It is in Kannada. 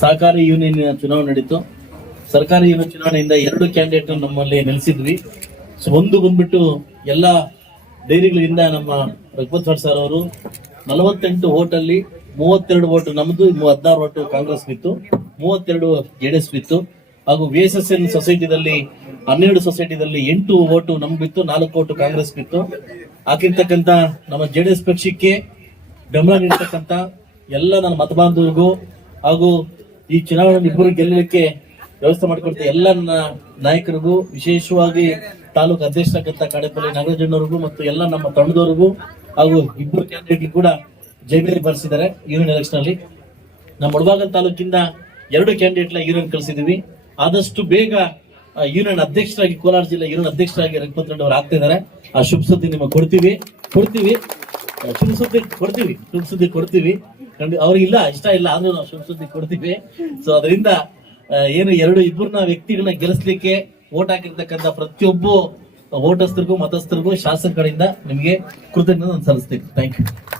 ಸಹಕಾರಿ ಯೂನಿಯನ್ ಚುನಾವಣೆ ನಡೀತು. ಸರ್ಕಾರಿ ಯೂನಿಯನ್ ಚುನಾವಣೆಯಿಂದ ಎರಡು ಕ್ಯಾಂಡಿಡೇಟ್ ನಮ್ಮಲ್ಲಿ ನೆಲೆಸಿದ್ವಿ. ಸೊ ಒಂದು ಬಂದ್ಬಿಟ್ಟು ಎಲ್ಲ ಡೈರಿಗಳಿಂದ ನಮ್ಮ ರಘುಪತ್ ಸರ್ ಅವರು ನಲವತ್ತೆಂಟು ಓಟಲ್ಲಿ ಮೂವತ್ತೆರಡು ಓಟು ನಮ್ದು ಹದಿನಾರು ಓಟು ಕಾಂಗ್ರೆಸ್ ಬಿತ್ತು ಮೂವತ್ತೆರಡು ಜೆ ಡಿ ಎಸ್ ಬಿತ್ತು ಹಾಗೂ ವಿ ಎಸ್ ಎಸ್ ಎನ್ ಸೊಸೈಟಿದಲ್ಲಿ, ಹನ್ನೆರಡು ಸೊಸೈಟಿದಲ್ಲಿ ಎಂಟು ಓಟು ನಮ್ಗೆ ಬಿತ್ತು ನಾಲ್ಕು ಓಟು ಕಾಂಗ್ರೆಸ್ ಬಿತ್ತು ಹಾಕಿರ್ತಕ್ಕಂಥ ನಮ್ಮ ಜೆ ಡಿ ಎಸ್ ಪಕ್ಷಕ್ಕೆ ಬೆಂಬಲ ನೀಡ್ತಕ್ಕಂಥ ಎಲ್ಲ ನನ್ನ ಮತಬಾಂಧವರಿಗೂ ಹಾಗೂ ಈ ಚುನಾವಣೆ ಇಬ್ಬರು ಗೆಲ್ಲಲಿಕ್ಕೆ ವ್ಯವಸ್ಥೆ ಮಾಡಿಕೊಡ್ತ ಎಲ್ಲ ನಾಯಕರಿಗೂ, ವಿಶೇಷವಾಗಿ ತಾಲೂಕು ಅಧ್ಯಕ್ಷರಾಗಂತ ಕಾಡೇಪಲ್ಲಿ ನಾಗರಾಜಣ್ಣವ್ರಿಗೂ ಮತ್ತು ಎಲ್ಲ ನಮ್ಮ ತಂಡದವರಿಗೂ ಹಾಗೂ ಇಬ್ಬರು ಕ್ಯಾಂಡಿಡೇಟ್ ಕೂಡ ಜೈಬೇರಿ ಬರೆಸಿದ್ದಾರೆ ಯೂನಿಯನ್ ಎಲೆಕ್ಷನ್ ಅಲ್ಲಿ ನಮ್ಮ ಮುಳಬಾಗಲ್ ತಾಲೂಕಿಂದ ಎರಡು ಕ್ಯಾಂಡಿಡೇಟ್ ಯೂನಿಯನ್ ಕಳಿಸಿದೀವಿ. ಆದಷ್ಟು ಬೇಗ ಯೂನಿಯನ್ ಅಧ್ಯಕ್ಷರಾಗಿ ಕೋಲಾರ ಜಿಲ್ಲೆ ಯೂನಿಯನ್ ಅಧ್ಯಕ್ಷರಾಗಿ ರಘುಪತ್ ರೆಡ್ಡಿ ಅವರು ಆಗ್ತಾ ಆ, ಶುಭ ಸುದ್ದಿ ನಿಮಗೆ ಕೊಡ್ತೀವಿ. ಕೊಡ್ತೀವಿ. ಶುಭ ಸುದ್ದಿ ಕೊಡ್ತೀವಿ. ಶುಭ ಸುದ್ದಿ ಕೊಡ್ತೀವಿ. ಖಂಡಿ- ಅವ್ರಿಗೆ ಇಲ್ಲ ಇಷ್ಟ ಇಲ್ಲ, ಆದ್ರೂ ನಾವು ಶುಭ ಸುದ್ದಿ ಕೊಡ್ತೀವಿ. ಸೊ ಅದರಿಂದ ಏನು ಎರಡು ಇಬ್ಬರನ್ನ ವ್ಯಕ್ತಿಗಳನ್ನ ಗೆಲ್ಲಿಸ್ಲಿಕ್ಕೆ ಓಟ್ ಹಾಕಿರ್ತಕ್ಕಂಥ ಪ್ರತಿಯೊಬ್ಬ ಓಟಸ್ಥರಿಗೂ ಮತಸ್ಥರಿಗೂ, ಶಾಸಕರಿಂದ ನಿಮಗೆ ಕೃತಜ್ಞತೆ ಸಲ್ಲಿಸ್ತೀನಿ. Thank you